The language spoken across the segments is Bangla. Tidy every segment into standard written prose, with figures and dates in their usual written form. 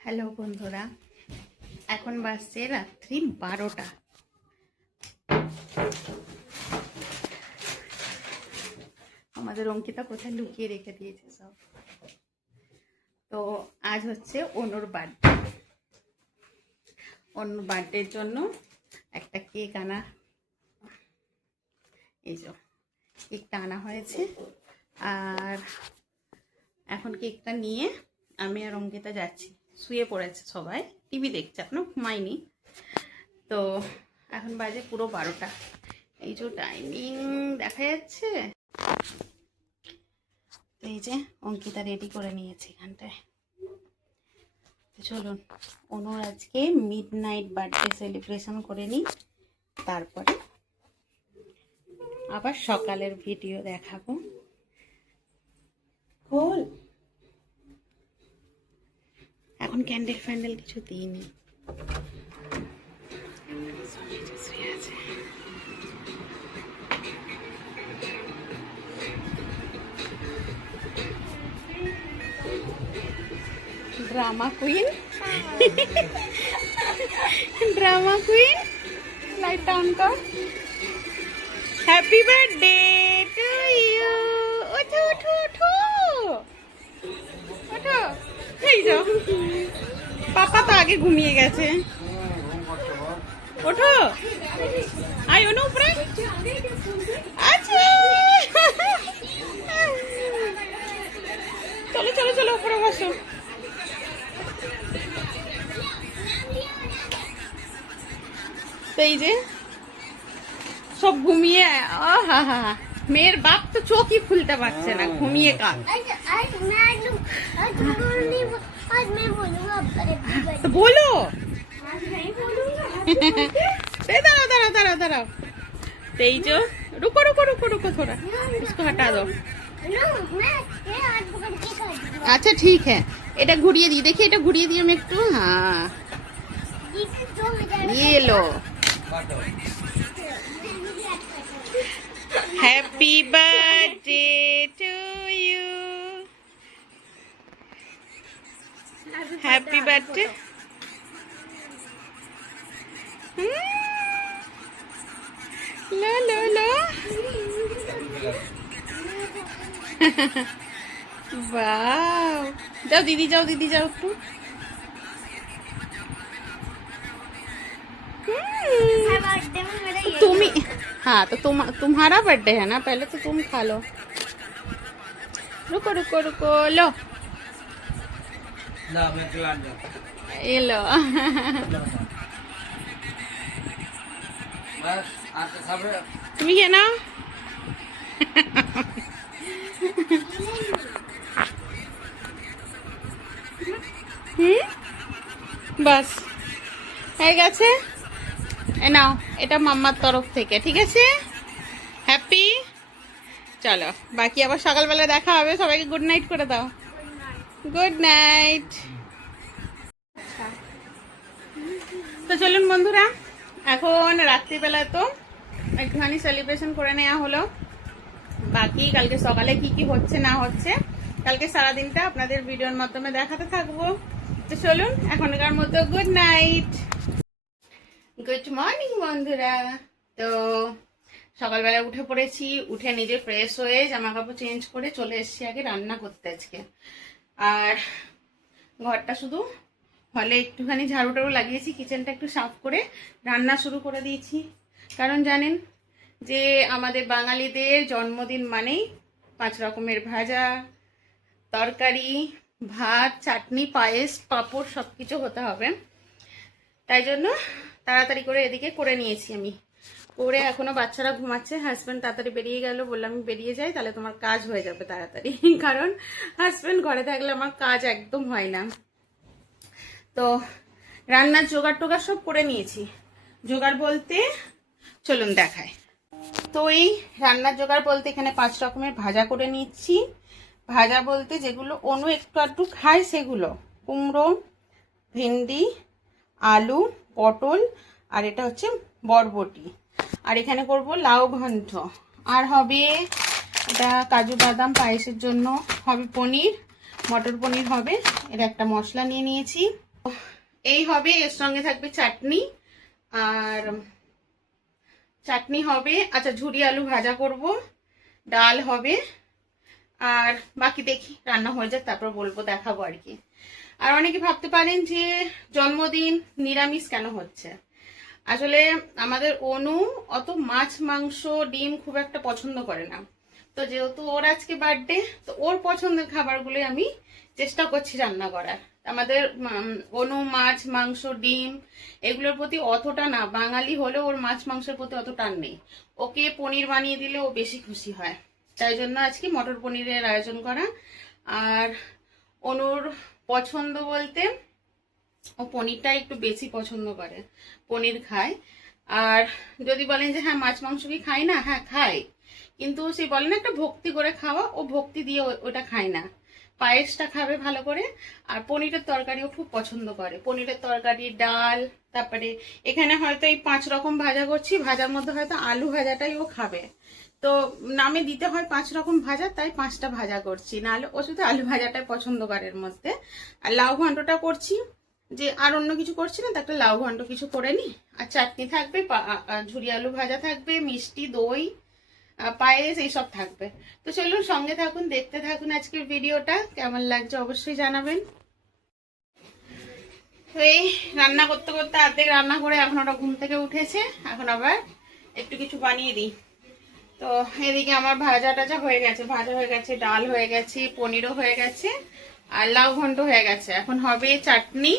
হ্যালো বন্ধুরা, এখন বাজছে রাত্রি 12টা। আমাদের অঙ্কিতা কোথায় লুকিয়ে রেখে দিয়েছে সব। তো আজ হচ্ছে অনুর বার্থডে। অনুর বার্থডের জন্য একটা কেক আনা, এই যে কেকটা আনা হয়েছে। আর এখন কেকটা নিয়ে আমি আর অঙ্কিতা যাচ্ছি। শুয়ে পড়েছে সবাই, টিভি দেখছে, এখনো ঘুমায়নি। তো এখন বাজে পুরো 12টা। এই যে টাইমিং দেখা যাচ্ছে। তো এই যে অঙ্কিতা রেডি করে নিয়েছে এখানটায়। তো চলুন অনুর আজকে মিডনাইট বার্থডে সেলিব্রেশন করে নিই, তারপরে আবার সকালের ভিডিও দেখাবো। খোল, এখন ক্যান্ডেল ফ্যান্ডেল কিছু দিইনি। Drama queen, drama queen, light on कर। Happy birthday to you. उठो उठो उठो उठो, এই যাও। পাপা তো আগে ঘুমিয়ে গেছে। ওঠো, আয় অনু উপরে। আচ্ছা, চলো চলো চলো উপরে বসো। তো এই যে সব ঘুমিয়ে, মেয়ের বাপ তো চোখই খুলতে পারছে না, ঘুমিয়ে কাল। তো बोलो, दाঁড়াও दाঁড়ाओ दाঁড়ाओ दाঁড়ाओ। तो এই जो रुको रुको रुको रुको थोड़ा, इसको हटा दो। अच्छा ठीक है, এটা ঘুরিয়ে দিই, দেখি এটা ঘুরিয়ে দিই আমি একটু। হ্যাঁ, ये लो। Happy birthday to you, happy birthday. लो लो लो। वाह, जाओ दीदी, जाओ दीदी, जाओ একটু। तुम ही, हाँ तो तुम्हारा बर्थडे है ना, पहले तो तुम खा लो। रुको रुको रुको, लो ये लो। তুমি কে নাও। বাস হয়ে গেছে, এ নাও, এটা মাম্মার তরফ থেকে, ঠিক আছে? হ্যাপি। চলো, বাকি আবার সকালবেলা দেখা হবে। সবাইকে গুড নাইট করে দাও। Good night. তো চলুন বন্ধুরা, এখন রাত্রিবেলা তো একটুখানি সেলিব্রেশন করে নেওয়া হলো। বাকি কালকে সকালে কি কি হচ্ছে না হচ্ছে, কালকে সারাদিনটা আপনাদের ভিডিওর মাধ্যমে দেখাতে থাকবো। তো চলুন এখনকার মতো গুড নাইট। গুড মর্নিং বন্ধুরা। তো সকালবেলা উঠে পড়েছি, উঠে নিজে ফ্রেশ হয়ে জামা কাপড় চেঞ্জ করে চলে এসেছি আগে রান্না করতে আজকে। আর ঘরটা শুধু হলে একটুখানি ঝাড়ু টাড়ু লাগিয়েছি, কিচেনটা একটু সাফ করে রান্না শুরু করে দিয়েছি। কারণ জানেন যে আমাদের বাঙালিদের জন্মদিন মানেই 5 রকমের ভাজা, তরকারি, ভাত, চাটনি, পায়েস, পাঁপড় সব কিছু হতে হবে। তাই জন্য তাড়াতাড়ি করে এদিকে করে নিয়েছি আমি। করে এখনো বাচ্চারা ঘুমাচ্ছে, হাজব্যান্ড তাড়াতাড়ি বেরিয়ে গেল। বললাম আমি বেরিয়ে যাই, তাহলে তোমার কাজ হয়ে যাবে তাড়াতাড়ি। কারণ হাজব্যান্ড ঘরে থাকলে আমার কাজ একদম হয় না। তো রান্নার জোগাড় টোগাড় সব করে নিয়েছি। জোগাড় বলতে চলুন দেখায়। তো এই রান্নার জোগাড় বলতে এখানে 5 রকমের ভাজা করে নিচ্ছি। ভাজা বলতে যেগুলো অনু একটু আধটু খায় সেগুলো: কুমড়ো, ভেন্ডি, আলু, পটল, আর এটা হচ্ছে বরবটি। আর এখানে করব লাউ ঘন্ট। আর হবে এটা কাজু বাদাম পায়েসের জন্য হবে পনির, মটর পনির হবে। এর একটা মশলা নিয়ে নিয়েছি। এই হবে, এর সঙ্গে থাকবে চাটনি, আর চাটনি হবে, আচ্ছা ঝুরি আলু ভাজা করব, ডাল হবে, আর বাকি দেখি রান্না হয়ে যাক তারপর বলবো, দেখাবো আর কি। আর অনেকে ভাবতে পারেন যে জন্মদিন নিরামিষ কেন হচ্ছে। আসলে আমাদের অনু অত মাছ মাংস ডিম খুব একটা পছন্দ করে না, তো যেহেতু ওর আজকে বার্থডে, তো ওর পছন্দের খাবারগুলোই আমি চেষ্টা করছি রান্না করার। আমাদের অনু মাছ মাংস ডিম এগুলোর প্রতি অতটা না, বাঙালি হলেও ওর মাছ মাংসের প্রতি অত টান নেই। ওকে পনির বানিয়ে দিলে ও বেশি খুশি হয়, তাই জন্য আজকে মটর পনিরের আয়োজন করা। আর অনুর পছন্দ বলতে ও পনিরটা একটু বেশি পছন্দ করে, পনির খায়। আর যদি বলেন যে হ্যাঁ মাছ মাংস কি খাই না, হ্যাঁ খায়, কিন্তু সে বলেন একটা ভক্তি করে খাওয়া, ও ভক্তি দিয়ে ওটা খায় না। পায়েসটা খাবে ভালো করে। আর পনিরের তরকারিও খুব পছন্দ করে, পনিরের তরকারি, ডাল, তারপরে এখানে হয়তো এই 5 রকম ভাজা করছি, ভাজার মধ্যে হয়তো আলু ভাজাটাই ও খাবে, তো নামে দিতে হয় 5 রকম ভাজা, তাই 5টা ভাজা করছি, নাহলে ও শুধু আলু ভাজাটাই পছন্দ করে এর মধ্যে। আর লাউ ঘন্টটা করছি, যে আর অন্য কিছু করছি না, তো একটা লাউ ঘন্ট কিছু করে নি। আর চাটনি থাকবে, ঝুরি আলু ভাজা থাকবে, মিষ্টি দই পায়েস এইসব থাকবে। তো চলুন সঙ্গে থাকুন, দেখতে থাকুন আজকের ভিডিওটা, কেমন লাগছে অবশ্যই জানাবেন। তো এই রান্না করতে করতে অর্ধেক রান্না করে এখন ওটা ঘুম থেকে উঠেছে, এখন আবার একটু কিছু বানিয়ে দিই। তো এদিকে আমার ভাজা টাজা হয়ে গেছে, ভাজা হয়ে গেছে, ডাল হয়ে গেছে, পনিরও হয়ে গেছে, আর লাউ ঘন্ট হয়ে গেছে। এখন হবে চাটনি,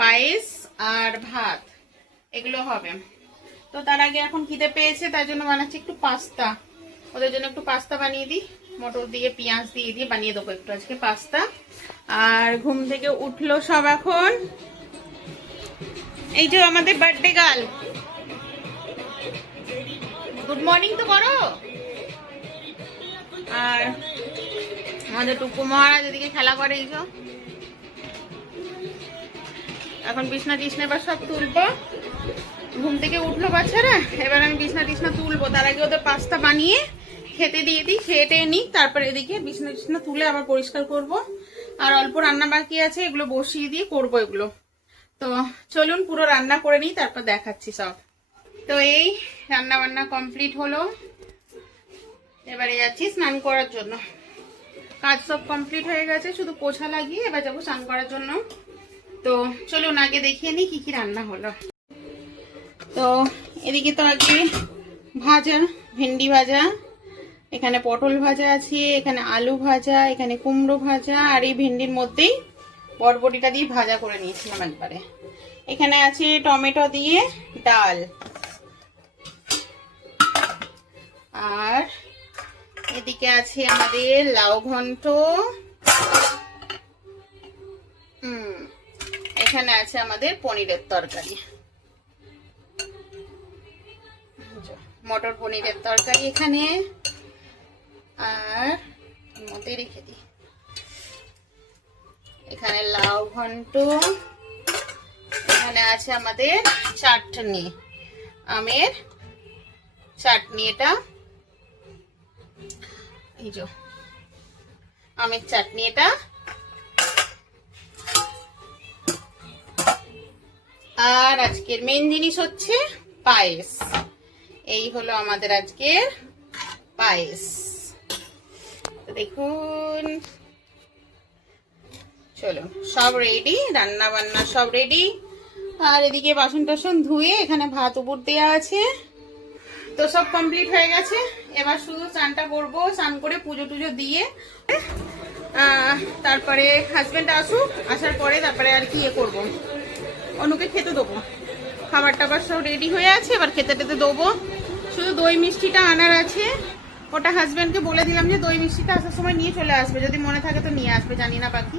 পায়েস আর ভাত, এগুলো হবে। তো তার আগে এখন খিদে পেয়েছে, তাই জন্য বানাচ্ছি একটু পাস্তা, ওদের জন্য একটু পাস্তা বানিয়ে দিই, মটর দিয়ে পেঁয়াজ দিয়ে দিয়ে বানিয়ে দেবো একটু আজকে পাস্তা। আর ঘুম থেকে উঠলো সব এখন, এই যে আমাদের বার্থডে গার্ল, গুড মর্নিং তো করো। আর আমাদের টুকু মহারাজ এদিকে খেলা করে, এই এখন বিছনা টিছনা এবার সব তুলবো। ঘুম থেকে উঠলো বাচ্চারা, এবার আমি বিছনা টিছনা তুলবো, তার আগে ওদের পাস্তা বানিয়ে খেতে দিয়ে দিই, খেয়ে টেয়ে নিই, তারপরে এদিকে বিছনা টিছনা তুলে আবার পরিষ্কার করব। আর অল্প রান্না বাকি আছে, এগুলো বসিয়ে দিয়ে করবো এগুলো। তো চলুন পুরো রান্না করে নিই, তারপর দেখাচ্ছি সব। তো এই রান্না বান্না কমপ্লিট হলো, এবারে যাচ্ছি স্নান করার জন্য। কাজ সব কমপ্লিট হয়ে গেছে, শুধু পোছা লাগিয়ে এবার যাবো স্নান করার জন্য। তো চলুন আগে দেখিয়ে নিই কি কি রান্না হলো। তো এদিকে তো আগে ভাজা, ভেন্ডি ভাজা, এখানে পটল ভাজা আছে, এখানে আলু ভাজা, এখানে কুমড়ো ভাজা, আর এই ভেন্ডির মধ্যেই বরবটিটা দিয়ে ভাজা করে নিয়েছিলাম একবারে। এখানে আছে টমেটো দিয়ে ডাল, আর এদিকে আছে আমাদের লাউ ঘন্ট, এখানে আছে আমাদের পনিরের তরকারি, মটর পনিরের তরকারি এখানে, আর মধ্যে রেখে দিই এখানে লাউ ঘন্ট, এখানে আছে আমাদের চাটনি, আমের চাটনি, এটা এই যে আমের চাটনি এটা। আর আজকের মেন জিনিস হচ্ছে পায়েস, এই হলো আমাদের আজকের পায়েস। দেখুন চলো সব রেডি, রান্না বান্না সব রেডি। আর এদিকে বাসন টাসন ধুয়ে এখানে ভাত উপর দেওয়া আছে, তো সব কমপ্লিট হয়ে গেছে। এবার শুধু স্নানটা করবো, স্নান করে পুজো টুজো দিয়ে তারপরে হাজবেন্ড আসুক, আসার পরে তারপরে আর কি করবো, অনুকে খেতে দেবো। খাবার টাবার সব রেডি হয়ে আছে, এবার খেতে টেতে দেবো। শুধু দই মিষ্টিটা আনার আছে, ওটা হাজবেন্ডকে বলে দিলাম যে দই মিষ্টিটা আসার সময় নিয়ে চলে আসবে, যদি মনে থাকে তো নিয়ে আসবে, জানি না বাকি।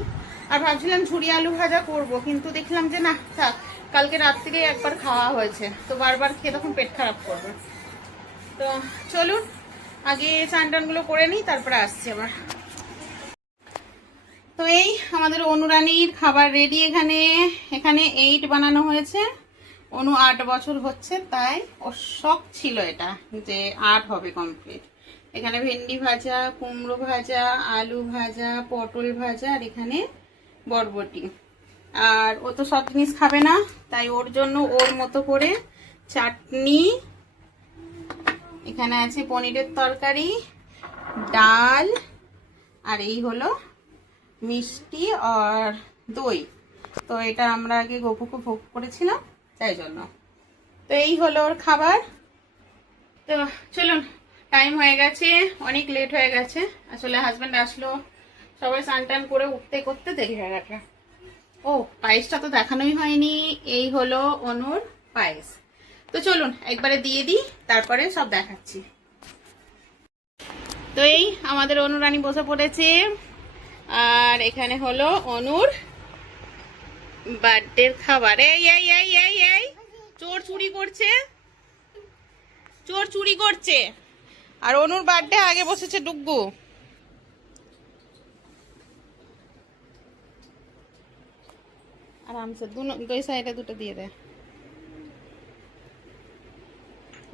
আর ভাবছিলাম ঝুরি আলু ভাজা করব, কিন্তু দেখলাম যে না থাক, কালকে রাত থেকে একবার খাওয়া হয়েছে, তো বারবার খেয়ে তখন পেট খারাপ করবে। তো চলুন আগে স্নান টানগুলো করে নিই, তারপরে আসছি আবার। তো এই আমাদের অনুরানীর খাবার রেডি, এখানে এখানে 8 বানানো হয়েছে। অনু 8 বছর হচ্ছে, তাই ওর শখ ছিল এটা যে 8 হবে কমপ্লিট। এখানে ভেন্ডি ভাজা, কুমড়ো ভাজা, আলু ভাজা, পটল ভাজা, আর এখানে বরবটি। আর ও তো সব জিনিস খাবে না, তাই ওর জন্য ওর মতো করে চাটনি, এখানে আছে পনিরের তরকারি, ডাল, আর এই হলো মিষ্টি আর দই। তো এটা আমরা আগে গোপুকে ভোগ করেছিলাম, তাই জন্য। তো এই হলো ওর খাবার। তো চলুন, টাইম হয়ে গেছে, অনেক লেট হয়ে গেছে। আসলে হাজব্যান্ড আসলো, সবাই স্নান টান করে উঠতে করতে দেরি হয়ে গেছে। ও পায়েসটা তো দেখানোই হয়নি, এই হলো অনুর পায়েস। তো চলুন একবারে দিয়ে দিই, তারপরে সব দেখাচ্ছি। তো এই আমাদের অনুরানী বসে পড়েছে, আর এখানে হলো অনুর বার্থডের খাবার। এই এই এই এই এই চোর চুরি করছে, চোর চুরি করছে। আর অনুর বার্থডে আগে বসেছে ডুগ্গু। আরামসে দুই সাইডে দুটো দিয়ে দে।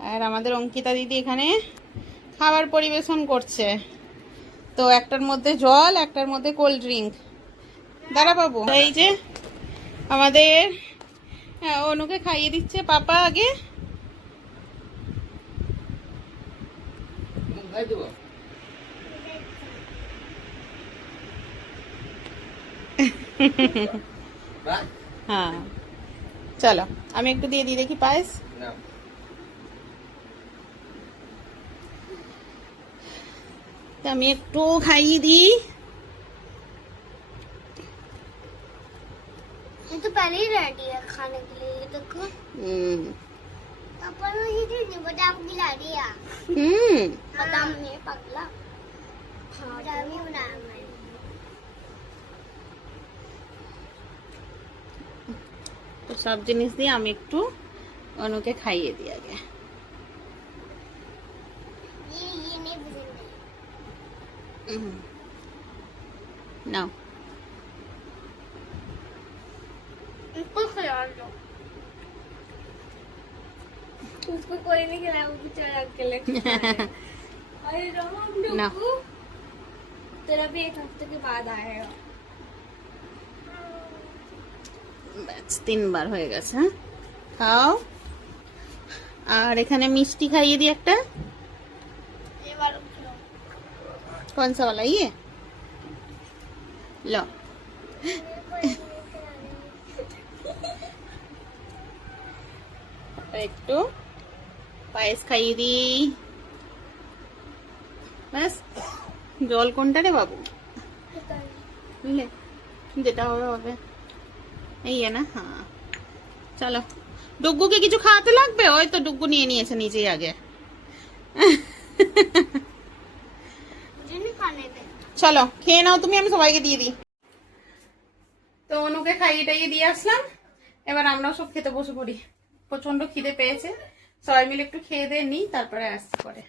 আর আমাদের অঙ্কিতা দিদি এখানে খাবার পরিবেশন করছে। তো একটার মধ্যে জল, একটার মধ্যে কোল্ড ড্রিঙ্ক। দাঁড়া বাবু, এই যে আমাদের অনুকে খাইয়ে দিচ্ছে পাপা আগে। হ্যাঁ চলো, আমি একটু দিয়ে দিই দেখি পায়েস। আমি একটু খাইয়ে দিই। ये तो पहले ही रेडी है खाने के लिए, ये देखो। पापा ने ये बादाम खिला दिया। बादाम नहीं पगला, बादाम ही बनाया मैंने। তো সব জিনিস দিয়ে আমি একটু অনুকে খাইয়ে দিই আগে। ये नहीं पसंद है। নাও उसको खिला दो। उसको कोई नहीं खिलाया, वो बेचारा अकेले खा रहा है। अरे राम ना। डुग्गू, तेरा भी 1 हफ्ते के बाद आएगा। ব্যাস 3 বার হয়ে গেছে। হ্যাঁ খাও। আর এখানে মিষ্টি খাইয়ে দিই একটা। ये वाला खिलाओ। कौन सा वाला, ये लो। একটু পায়েস খাইয়ে দিই। ব্যাস, জল কোনটা রে বাবু? বুঝলে, যেটা হবে হবে। এই না, হ্যাঁ চলো। ডুগ্গুকে কিছু খাওয়াতে লাগবে? ওই তো ডুগ্গু নিয়ে নিয়েছে নিজেই আগে। मुझे नहीं खाने दे। চলো খেয়ে নাও তুমি, আমি সবাইকে দিয়ে দিই। তো অনুকে খাইয়ে টাইয়ে দিয়ে আসলাম, এবার আমরাও সব খেতে বসে পড়ি। প্রচন্ড খিদে পেয়েছে, সবাই মিলে একটু খেয়ে দিয়ে নিই, তারপরে আসছি পরে।